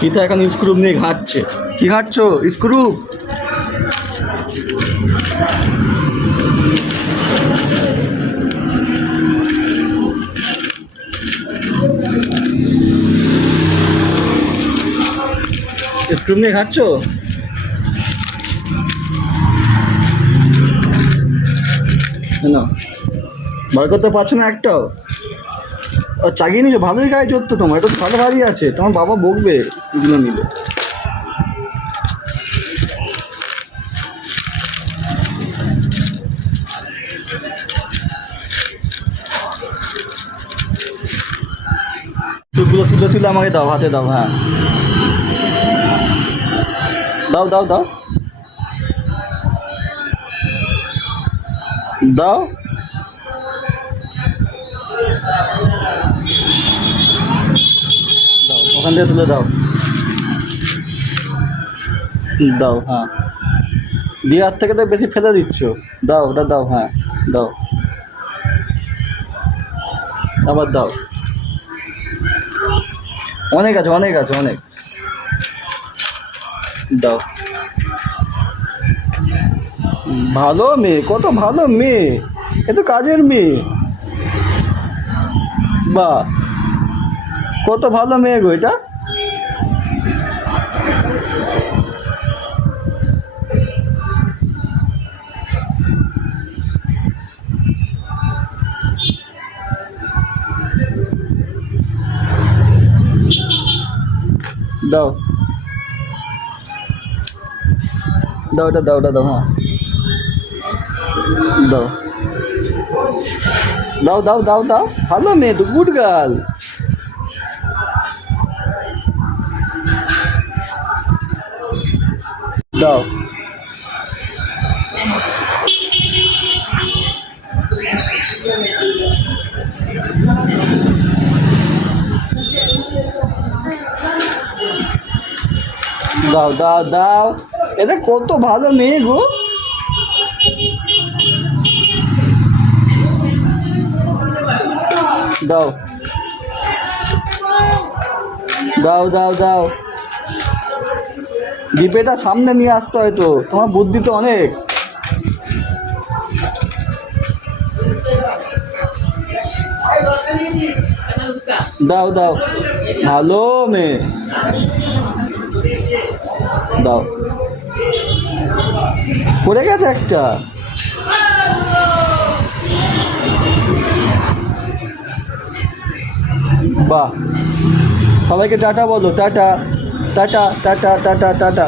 পিতা এখন স্ক্রুপ নিয়ে ঘাটছে। কি ঘাটছো? স্ক্রুপ? স্ক্রুপ নিয়ে ঘাটছো? না বার করতে পারছ না একটাও। ও চাগিয়ে নিছো ভালোই গায়ে চড়তো তোমার, এটা তো ভালো ভারী আছে, তোমার বাবা বকবে স্কুলগুলো নিলে। চুলগুলো তুলে তুলে আমাকে দাও, হাতে দাও হ্যাঁ। দাও দাও দাও। দাও। ওখান থেকে তুলে দাও। দাও। হ্যাঁ। দিয়ে হাত থেকে তো বেশি ফেলে দিচ্ছ। দাও ওটা দাও হ্যাঁ দাও। আবার দাও। অনেক আছে অনেক আছে অনেক। দাও। ভালো মেয়ে কত ভালো মেয়ে। এ তো কাজের মেয়ে। বা কত ভালো মেয়ে গো এটা? দাও। দাও ওটা দাও ওটা দাও হ্যাঁ। দাও। দাও দাও দাও দাও। ভালো মেয়ে তো, গুড গার্ল। দাও। দাও দাও দাও। এটা কত ভালো মেয়ে গো। দাও। দাও দাও দাও। ডিপেটা সামনে নিয়ে আসতে হয়তো তোমার বুদ্ধি তো অনেক। দাও দাও। ভালো মেয়ে। দাও। পড়ে গেছে একটা। বাহ। সবাইকে টাটা বলো, ta-ta. Ta-ta ta-ta ta-ta ta-ta